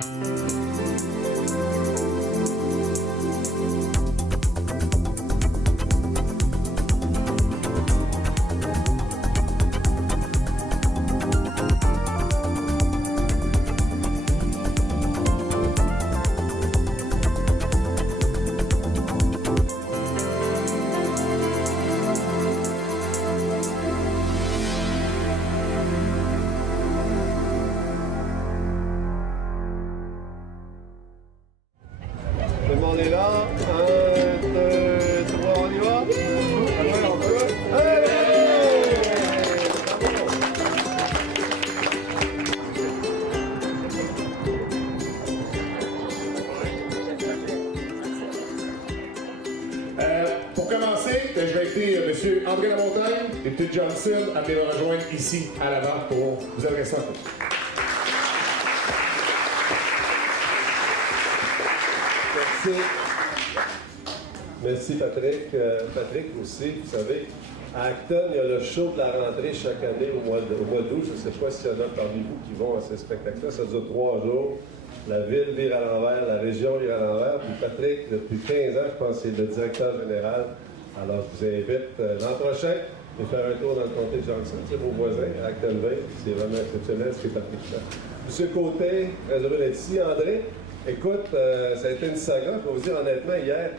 Tout le monde est là. 1, 2, 3, on y va. Allez, on peut. Pour commencer, je vais inviter M. André Lamontagne et M. Johnson à venir nous rejoindre ici à l'avant pour vous adresser un peu. Merci. Merci Patrick. Patrick aussi, vous savez, à Acton, il y a le show de la rentrée chaque année au mois d'août. Je ne sais pas s'il y en a parmi vous qui vont à ce spectacle-là. Ça dure 3 jours. La ville vire à l'envers, la région vire à l'envers. Puis Patrick, depuis 15 ans, je pense que c'est le directeur général. Alors, je vous invite l'an prochain de faire un tour dans le comté de Johnson. C'est vos voisins, à Actonville. C'est vraiment exceptionnel ce qui est Patrick fait. Monsieur Côté, très heureux d'être ici. André, écoute, ça a été une saga. Je vais vous dire honnêtement, hier,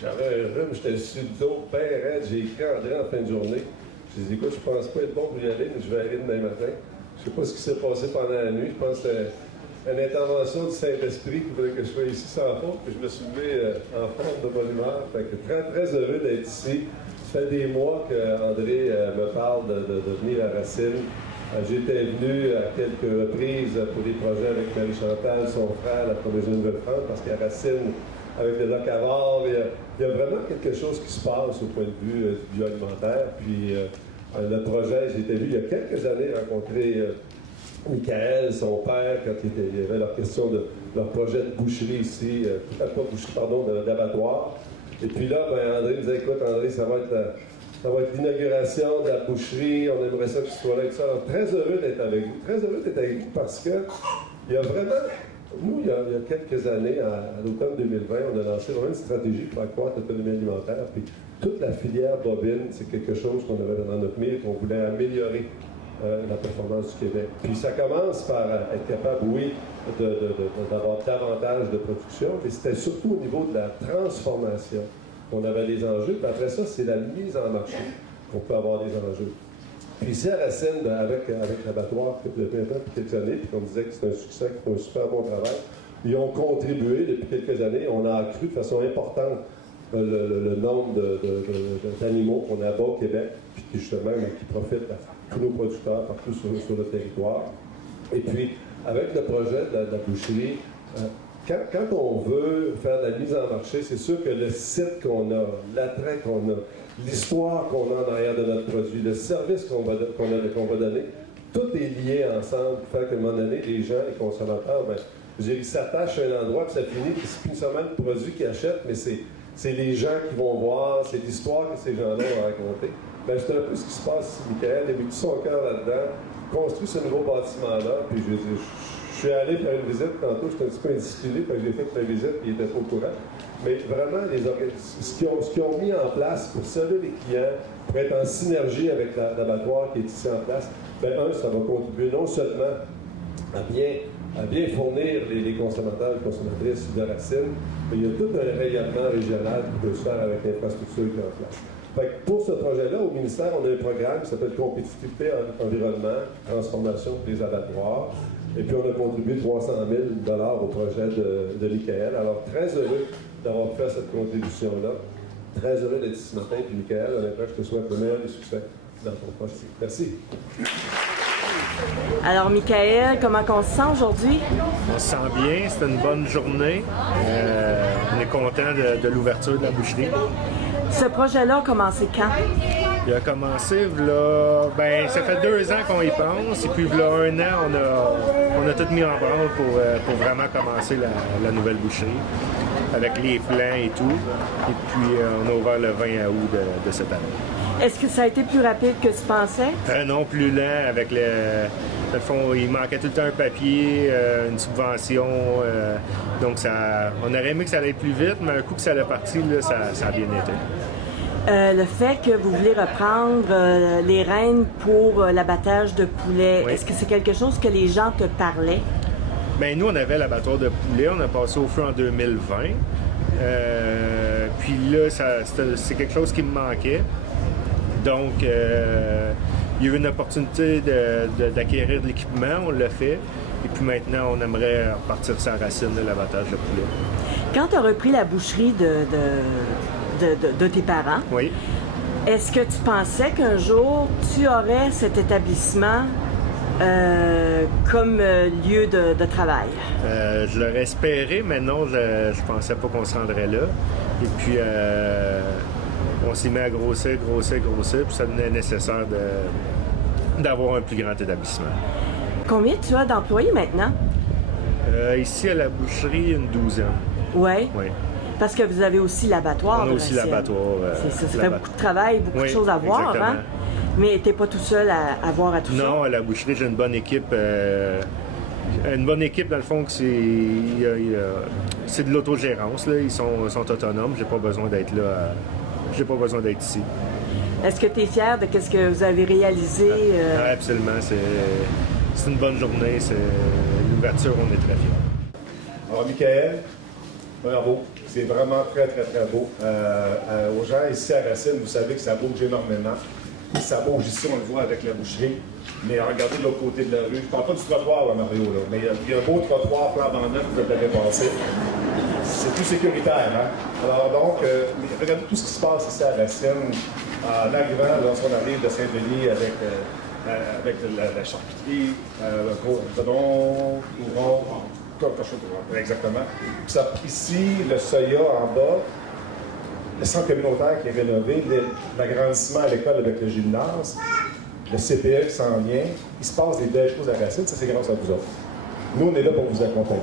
j'avais un rhume, j'étais sur le dos, père raide. J'ai écrit à André en fin de journée. Je lui ai dit, écoute, je pense pas être bon pour y aller, mais je vais aller demain matin. Je sais pas ce qui s'est passé pendant la nuit. Je pense que c'était une intervention du Saint-Esprit qui voulait que je sois ici sans faute, puis je me suis levé en forme de bonne humeur. Fait que très, très heureux d'être ici. Ça fait des mois qu'André me parle de venir à Racine. J'étais venu à quelques reprises pour des projets avec Marie-Chantal, son frère, la Province de Nouvelle-France, parce qu'à Racine, avec le locavore, il y a vraiment quelque chose qui se passe au point de vue du bioalimentaire. Puis le projet, j'ai été vu il y a quelques années rencontrer Michael, son père, quand il y avait leur question de leur projet de boucherie ici, pas boucherie, pardon, d'abattoir. Et puis là, André me disait, écoute, André, ça va être l'inauguration de la boucherie, on aimerait ça que tu sois là et tout ça. Alors, très heureux d'être avec vous. Très heureux d'être avec vous parce que il y a vraiment, nous, il y a quelques années, à l'automne 2020, on a lancé vraiment une stratégie pour accroître l'autonomie alimentaire. Puis toute la filière bovine, c'est quelque chose qu'on avait dans notre mire, qu'on voulait améliorer la performance du Québec. Puis ça commence par être capable, oui, d'avoir davantage de production, mais c'était surtout au niveau de la transformation qu'on avait des enjeux. Puis après ça, c'est la mise en marché qu'on peut avoir des enjeux. Puis ici à Racine, avec l'abattoir depuis maintenant, depuis quelques années, puis qu'on disait que c'est un succès, qu'ils font un super bon travail, ils ont contribué depuis quelques années. On a accru de façon importante le nombre d'animaux qu'on a au Québec, puis qui justement qui profitent à tous nos producteurs partout sur le territoire. Et puis, avec le projet de la boucherie, quand on veut faire de la mise en marché, c'est sûr que le site qu'on a, l'attrait qu'on a, l'histoire qu'on a en arrière de notre produit, le service qu'on va donner, tout est lié ensemble pour faire qu'à un moment donné, les gens, les consommateurs, ils s'attachent à un endroit, puis ça finit, puis c'est plus seulement le produit qu'ils achètent, mais c'est les gens qui vont voir, c'est l'histoire que ces gens-là ont racontée. C'est un peu ce qui se passe ici, Michael. Il a mis tout son cœur là-dedans, construit ce nouveau bâtiment-là, puis je suis allé faire une visite tantôt, j'étais un petit peu indiscipliné, parce que j'ai fait ma visite, puis il était pas au courant. Mais vraiment, ce qu'ils ont mis en place pour servir les clients, pour être en synergie avec l'abattoir qui est ici en place, ça va contribuer non seulement à bien fournir les consommateurs et consommatrices de Racine, mais il y a tout un rayonnement régional qui peut se faire avec l'infrastructure qui est en place. Fait que pour ce projet-là, au ministère, on a un programme qui s'appelle Compétitivité, Environnement, Transformation des abattoirs. Et puis, on a contribué 300 000 $ au projet de Michael. Alors, très heureux d'avoir fait cette contribution-là. Très heureux d'être ici ce matin. Puis, Michael, honnêtement, je te souhaite le meilleur des succès dans ton projet. Merci. Alors, Michael, comment on se sent aujourd'hui? On se sent bien, c'était une bonne journée. On est content de l'ouverture de la boucherie. Ce projet-là a commencé quand? Il a commencé, ça fait 2 ans qu'on y pense, et puis là 1 an, on a tout mis en branle pour vraiment commencer la nouvelle boucherie, avec les plans et tout. Et puis on a ouvert le 20 août de cette année. Est-ce que ça a été plus rapide que tu pensais? Non, plus lent avec le... Dans le fond, il manquait tout le temps un papier, une subvention. Donc, on aurait aimé que ça allait plus vite, mais un coup que ça allait parti, là, ça a bien été. Le fait que vous voulez reprendre les rênes pour l'abattage de poulet, Oui. est-ce que c'est quelque chose que les gens te parlaient? Bien, nous, on avait l'abattoir de poulet. On a passé au feu en 2020. Puis là, c'est quelque chose qui me manquait. Donc, il y a eu une opportunité d'acquérir de l'équipement. On l'a fait. Et puis maintenant, on aimerait repartir sans racine de l'abattage de poulet. Quand tu as repris la boucherie de tes parents, Oui. est-ce que tu pensais qu'un jour, tu aurais cet établissement comme lieu de travail? Je l'aurais espéré, mais non, je pensais pas qu'on se rendrait là. Et puis, on s'est mis à grossir, puis ça devenait nécessaire d'avoir un plus grand établissement. Combien tu as d'employés maintenant? Ici, à la boucherie, une 12aine. Oui. Oui. Parce que vous avez aussi l'abattoir. On a de aussi Racine. l'abattoir. C'est ça fait beaucoup de travail, beaucoup de Oui, choses à voir. exactement. Hein? Mais tu n'es pas tout seul à voir à tout ça? Non, à la boucherie, j'ai une bonne équipe. Une bonne équipe, dans le fond, que c'est de l'autogérance. Là. Ils sont autonomes. J'ai pas besoin d'être là. J'ai pas besoin d'être ici. Est-ce que tu es fier de ce que vous avez réalisé? Absolument. C'est une bonne journée. C'est l'ouverture, on est très fiers. Alors, Michael, bravo. C'est vraiment très, très, très beau. Aux gens ici à Racine, vous savez que ça bouge énormément. Ça bouge ici, on le voit avec la boucherie. Mais regardez de l'autre côté de la rue. Je ne parle pas du trottoir, là, Mario, là, mais il y a un beau trottoir flambant neuf que vous avez passé. C'est tout sécuritaire, hein? Alors donc, regardez tout ce qui se passe ici à Racine. En arrivant, lorsqu'on arrive de Saint-Denis avec la charcuterie, exactement. Puis ça, ici, le Soya en bas, le centre communautaire qui est rénové, l'agrandissement à l'école avec le gymnase, le CPE qui s'en vient, il se passe des belles choses à Racine, ça c'est grâce à vous autres. Nous, on est là pour vous accompagner.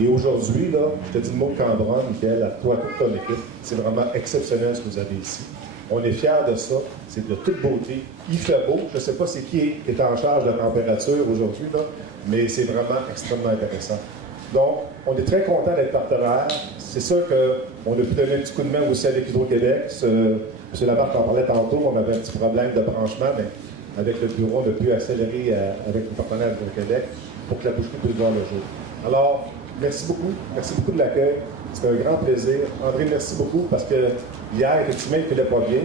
Et aujourd'hui, là, je te dis le mot Cambronne, Michael, à toi, toute ton équipe, c'est vraiment exceptionnel ce que vous avez ici. On est fiers de ça, c'est de toute beauté. Il fait beau, je ne sais pas c'est qui est en charge de la température aujourd'hui, là, mais c'est vraiment extrêmement intéressant. Donc, on est très content d'être partenaire. C'est sûr qu'on a pu donner un petit coup de main aussi avec Hydro-Québec. M. Lamarque en parlait tantôt, on avait un petit problème de branchement, mais avec le bureau, on a pu accélérer avec les partenaires Hydro-Québec pour que la boucherie puisse voir le jour. Alors, merci beaucoup de l'accueil. C'était un grand plaisir. André, merci beaucoup parce que hier, effectivement, il ne filait pas bien,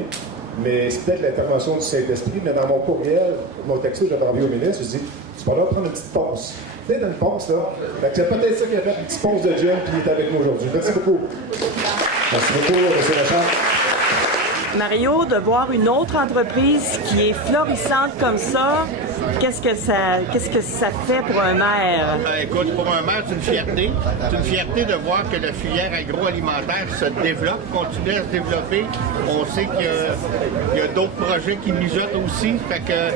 mais c'est peut-être l'intervention du Saint-Esprit, mais dans mon courriel, mon texto, j'avais envoyé au ministre, je dis, tu vas là prendre une petite pause. Tu sais, dans une pause, là. C'est peut-être ça qu'il a fait, une petite pause de gym, puis il est avec nous aujourd'hui. Merci beaucoup. Merci beaucoup, M. Lachapelle. Mario, de voir une autre entreprise qui est florissante comme ça, qu'est-ce que ça fait pour un maire? Écoute, pour un maire, c'est une fierté. C'est une fierté de voir que la filière agroalimentaire se développe, continue à se développer. On sait qu'il y a d'autres projets qui mijotent aussi. Fait que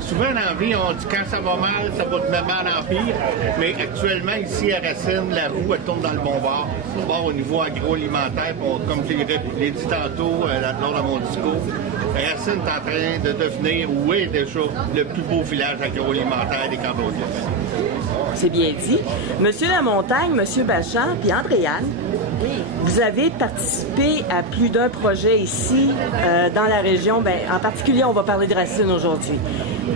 souvent dans la vie, on dit quand ça va mal, ça va de mal en pire. Mais actuellement, ici à Racine, la roue, elle tourne dans le bon bord. Au niveau agroalimentaire, comme je l'ai dit tantôt lors de mon discours, Racine est en train de devenir, ou est déjà, le plus beau village agroalimentaire des Cambodgiens. C'est bien dit. Monsieur Lamontagne, Monsieur Bachand, puis Andréane, vous avez participé à plus d'un projet ici, dans la région. Bien, en particulier, on va parler de Racine aujourd'hui.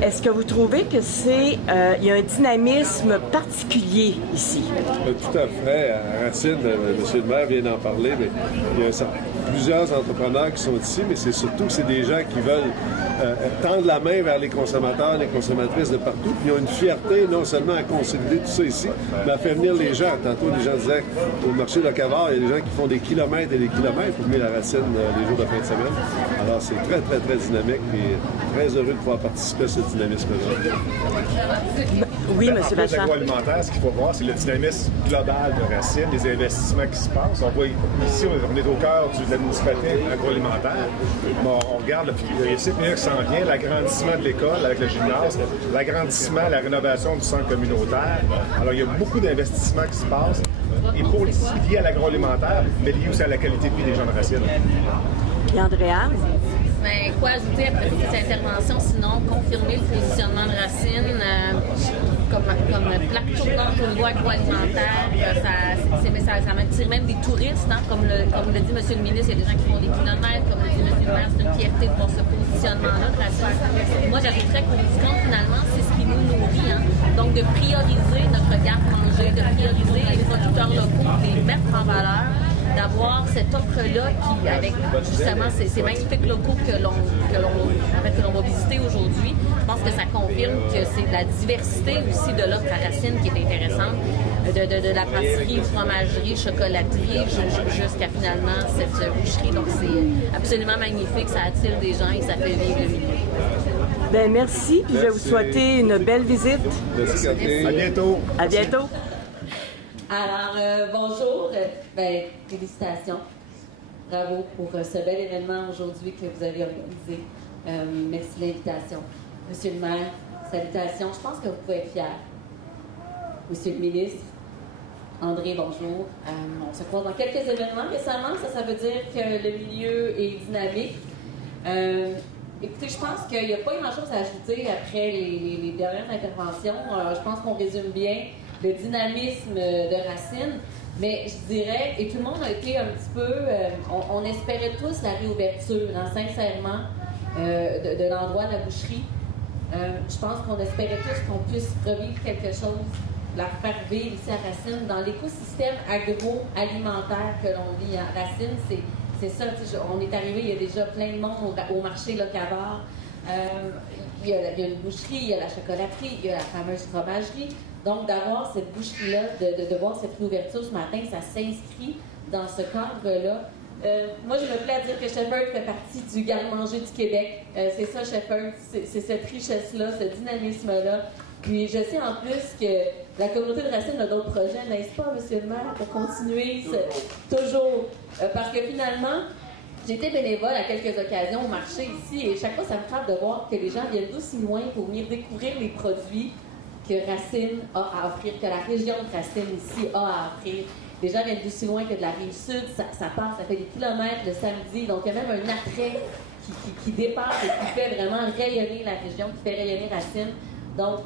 Est-ce que vous trouvez que il y a un dynamisme particulier ici? Tout à fait. À Racine, M. le maire vient d'en parler, mais il y a plusieurs entrepreneurs qui sont ici, mais c'est surtout que c'est des gens qui veulent tendre la main vers les consommateurs, les consommatrices de partout. Puis ils ont une fierté non seulement à consolider tout ça ici, mais à faire venir les gens. Tantôt, les gens disaient au marché de Cavard, il y a des gens qui font des kilomètres et des kilomètres pour venir à Racine les jours de fin de semaine. Alors, c'est très, très, très dynamique et très heureux de pouvoir participer à ce dynamisme-là. Oui, M. En plus Bachand. l'agroalimentaire, ce qu'il faut voir, c'est le dynamisme global de Racine, les investissements qui se passent. On voit ici, on est au cœur de la municipalité agroalimentaire. Bon, on regarde le CPE qui s'en vient, l'agrandissement de l'école avec le gymnase, l'agrandissement, la rénovation du centre communautaire. Alors, il y a beaucoup d'investissements qui se passent, et pour liés à l'agroalimentaire, mais liés aussi à la qualité de vie des gens de Racine. Et Andréane? Ben, quoi ajouter après toute cette intervention, sinon confirmer le positionnement de Racine comme plaque tournante au niveau agroalimentaire. Ça m'attire même des touristes, hein, comme le dit M. le ministre, il y a des gens qui font des kilomètres, comme le dit M. le maire, c'est une fierté de voir ce positionnement-là de Racine. Moi, j'ajouterais qu'au bout du compte, finalement, c'est ce qui nous nourrit. Hein. Donc, de prioriser notre garde-manger, de prioriser les producteurs locaux, de les mettre en valeur, d'avoir cette offre-là qui, avec justement ces magnifiques locaux que l'on va visiter aujourd'hui, je pense que ça confirme que c'est de la diversité aussi de l'offre à Racine qui est intéressante, de la pâtisserie, fromagerie, chocolaterie, jusqu'à finalement cette boucherie. Donc c'est absolument magnifique, ça attire des gens et ça fait vivre le milieu. Ben merci, puis je vais vous souhaiter une belle visite. Merci, Catherine. À bientôt. À bientôt. Alors, bonjour. Félicitations. Bravo pour ce bel événement aujourd'hui que vous avez organisé. Merci de l'invitation. Monsieur le maire, salutations. Je pense que vous pouvez être fiers. Monsieur le ministre, André, bonjour. On se croise dans quelques événements récemment. Ça veut dire que le milieu est dynamique. Écoutez, je pense qu'il n'y a pas grand-chose à ajouter après les dernières interventions. Je pense qu'on résume bien le dynamisme de Racine, mais je dirais, et tout le monde a été un petit peu, on espérait tous la réouverture, hein, sincèrement, de l'endroit de la boucherie. Je pense qu'on espérait tous qu'on puisse revivre quelque chose, la faire vivre ici à Racine, dans l'écosystème agroalimentaire que l'on vit à Racine. C'est ça, on est arrivé, il y a déjà plein de monde au marché locavore. Il y a une boucherie, il y a la chocolaterie, il y a la fameuse fromagerie. Donc, d'avoir cette boucherie-là, de voir cette ouverture ce matin, ça s'inscrit dans ce cadre-là. Moi, je me plais à dire que Shepherd fait partie du garde-manger du Québec. C'est ça, Shepherd, c'est cette richesse-là, ce dynamisme-là. Puis, je sais en plus que la communauté de Racine a d'autres projets, n'est-ce pas, M. le maire, pour continuer toujours. Parce que finalement, j'ai été bénévole à quelques occasions au marché ici et chaque fois, ça me frappe de voir que les gens viennent d'aussi loin pour venir découvrir les produits que Racine a à offrir, que la région de Racine ici a à offrir. Les gens viennent d'aussi loin que de la Rive-Sud, ça part, ça fait des kilomètres le samedi. Donc, il y a même un attrait qui dépasse et qui fait vraiment rayonner la région, qui fait rayonner Racine. Donc,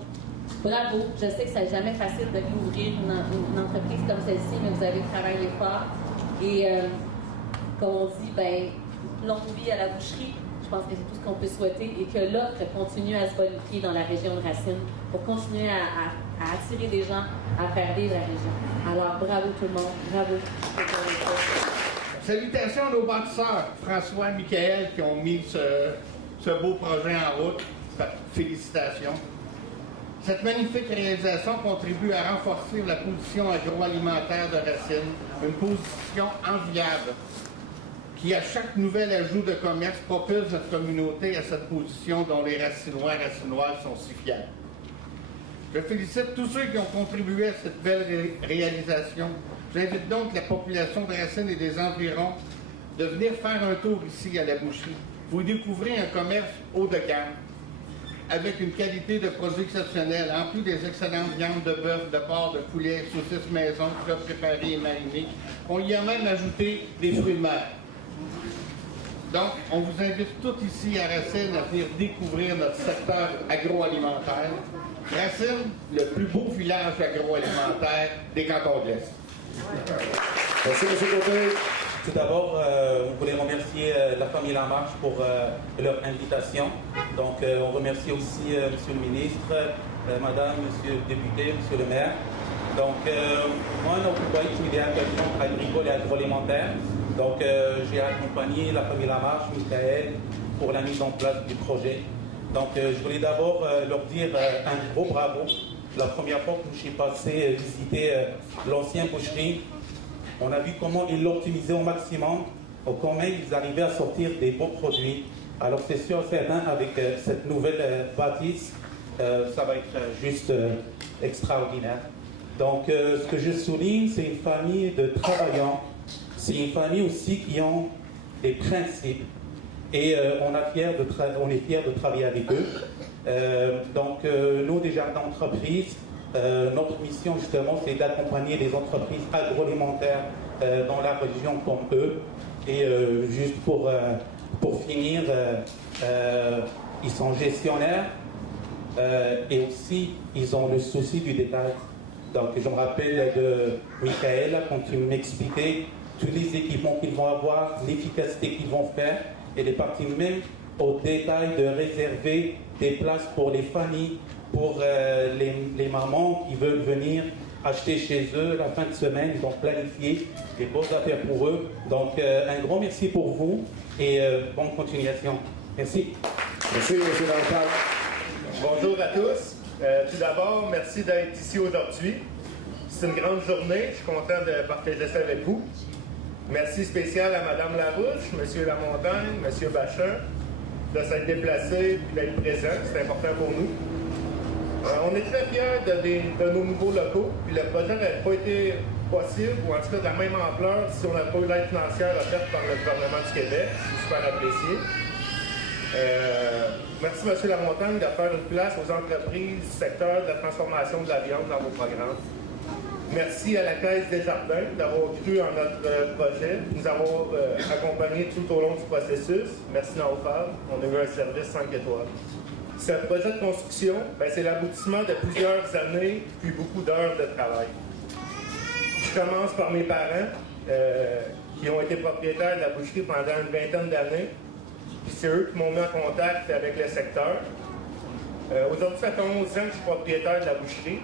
bravo. Je sais que c'est jamais facile de ouvrir une entreprise comme celle-ci, mais vous avez travaillé fort. Et, comme on dit, ben, longue vie à la boucherie. Je pense que c'est tout ce qu'on peut souhaiter et que l'offre continue à se bonifier dans la région de Racine pour continuer à attirer des gens à faire vivre la région. Alors, bravo tout le monde. Bravo. Salutations à nos bâtisseurs, François et Michael, qui ont mis ce beau projet en route. Félicitations. Cette magnifique réalisation contribue à renforcer la position agroalimentaire de Racine, une position enviable, qui, à chaque nouvel ajout de commerce, propulse notre communauté à cette position dont les Racinois et Racinoises sont si fiers. Je félicite tous ceux qui ont contribué à cette belle réalisation. J'invite donc la population de Racine et des environs de venir faire un tour ici à la boucherie. Vous découvrez un commerce haut de gamme, avec une qualité de produits exceptionnelle, en plus des excellentes viandes de bœuf, de porc, de poulet, saucisses maison, plats préparés et marinés. On y a même ajouté des fruits de mer. Donc, on vous invite tous ici à Racine à venir découvrir notre secteur agroalimentaire. Racine, le plus beau village agroalimentaire des cantons de l'Est. Merci, M. Côté. Tout d'abord, on voulait remercier la famille Lamarche pour leur invitation. Donc, on remercie aussi M. le ministre, Madame, M. le député, M. le maire. Donc, moi, notre pays, c'est une question agricole et agroalimentaire. Donc, j'ai accompagné la famille Lamarche, Michael, pour la mise en place du projet. Donc, je voulais d'abord leur dire un gros bravo. La première fois que je suis passé visiter l'ancienne boucherie, on a vu comment ils l'optimisaient au maximum, comment ils arrivaient à sortir des beaux produits. Alors, c'est sûr, certain, avec cette nouvelle bâtisse, ça va être juste extraordinaire. Donc, ce que je souligne, c'est une famille de travaillants. C'est une famille aussi qui ont des principes et on est fiers de travailler avec eux. Donc, nous, des jardins d'entreprise, notre mission justement, c'est d'accompagner les entreprises agroalimentaires dans la région comme eux. Et juste pour pour finir, ils sont gestionnaires et aussi ils ont le souci du détail. Donc je me rappelle de Michael quand il m'expliquait tous les équipements qu'ils vont avoir, l'efficacité qu'ils vont faire, et les parties même au détail de réserver des places pour les familles, pour les mamans qui veulent venir acheter chez eux la fin de semaine. Ils ont planifié des bonnes affaires pour eux. Donc un grand merci pour vous et bonne continuation. Merci. Merci, M. Dantal. Bonjour à tous. Tout d'abord, merci d'être ici aujourd'hui. C'est une grande journée. Je suis content de partager ça avec vous. Merci spécial à Mme Larouche, M. Lamontagne, M. Bachin de s'être déplacés et d'être présents. C'est important pour nous. On est très fiers de nos nouveaux locaux. Puis le projet n'aurait pas été possible, ou en tout cas de la même ampleur, si on n'avait pas eu l'aide financière offerte par le gouvernement du Québec. C'est super apprécié. Merci, M. Lamontagne, de faire une place aux entreprises du secteur de la transformation de la viande dans vos programmes. Merci à la Caisse des Jardins d'avoir cru en notre projet, de nous avoir accompagnés tout au long du processus. Merci, Naufal. On a eu un service 5 étoiles. Ce projet de construction, c'est l'aboutissement de plusieurs années puis beaucoup d'heures de travail. Je commence par mes parents, qui ont été propriétaires de la boucherie pendant une vingtaine d'années. Puis c'est eux qui m'ont mis en contact avec le secteur. Aujourd'hui, ça fait 11 ans que je suis propriétaire de la boucherie.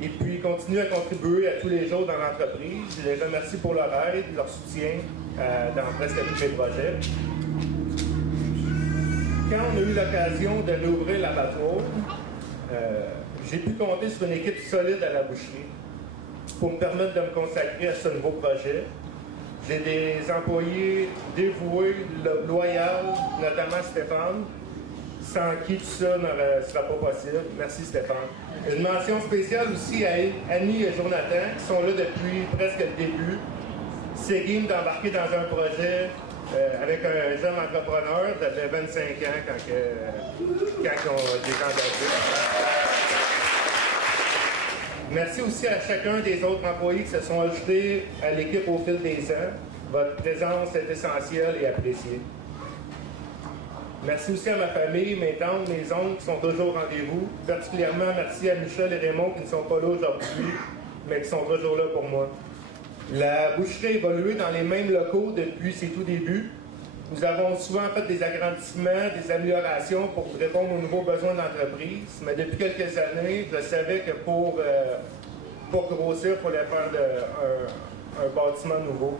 Et puis, ils continuent à contribuer à tous les jours dans l'entreprise. Je les remercie pour leur aide, leur soutien dans presque tous les projets. Quand on a eu l'occasion de réouvrir l'abattoir, j'ai pu compter sur une équipe solide à la boucherie pour me permettre de me consacrer à ce nouveau projet. J'ai des employés dévoués, loyaux, notamment Stéphane, sans qui tout ça ne sera pas possible. Merci Stéphane. Une mention spéciale aussi à Annie et Jonathan, qui sont là depuis presque le début. C'est game d'embarquer dans un projet avec un jeune entrepreneur. J'avais 25 ans quand on a des engagés. Merci aussi à chacun des autres employés qui se sont ajoutés à l'équipe au fil des ans. Votre présence est essentielle et appréciée. Merci aussi à ma famille, mes tantes, mes oncles qui sont toujours au rendez-vous. Particulièrement merci à Michel et Raymond qui ne sont pas là aujourd'hui, mais qui sont toujours là pour moi. La boucherie a évolué dans les mêmes locaux depuis ses tout débuts. Nous avons souvent fait des agrandissements, des améliorations pour répondre aux nouveaux besoins de l'entreprise. Mais depuis quelques années, je savais que pour grossir, il fallait faire un bâtiment nouveau.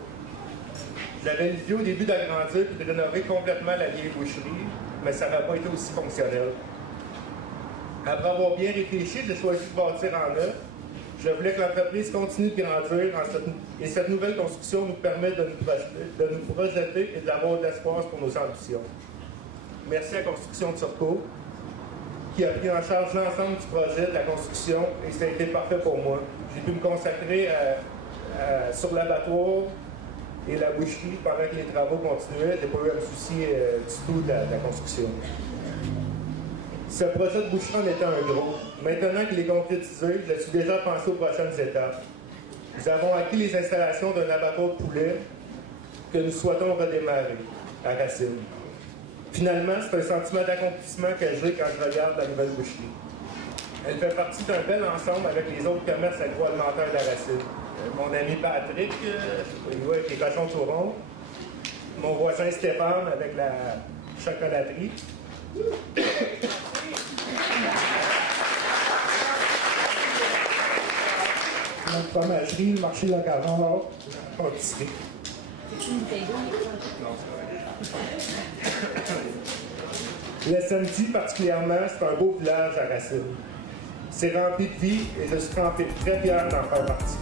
J'avais l'idée au début d'agrandir et de rénover complètement la vieille boucherie, mais ça n'a pas été aussi fonctionnel. Après avoir bien réfléchi, j'ai choisi de bâtir en neuf. Je voulais que l'entreprise continue de grandir et cette nouvelle construction nous permet de nous projeter et d'avoir de l'espoir pour nos ambitions. Merci à la construction de Turcot, qui a pris en charge l'ensemble du projet de la construction et ça a été parfait pour moi. J'ai pu me consacrer sur l'abattoir et la boucherie pendant que les travaux continuaient. Je n'ai pas eu à me soucier du tout de la construction. Ce projet de boucherie en était un gros. Maintenant qu'il est concrétisé, je suis déjà pensé aux prochaines étapes. Nous avons acquis les installations d'un abattoir de poulet que nous souhaitons redémarrer à Racine. Finalement, c'est un sentiment d'accomplissement que j'ai quand je regarde la nouvelle boucherie. Elle fait partie d'un bel ensemble avec les autres commerces agroalimentaires de la Racine. Mon ami Patrick, avec les cochons tourons. Mon voisin Stéphane avec la chocolaterie. Notre fromagerie, le marché de la Carole, pâtisserie. Le samedi, particulièrement, c'est un beau village à Racine. C'est rempli de vie et je suis très fier d'en faire partie.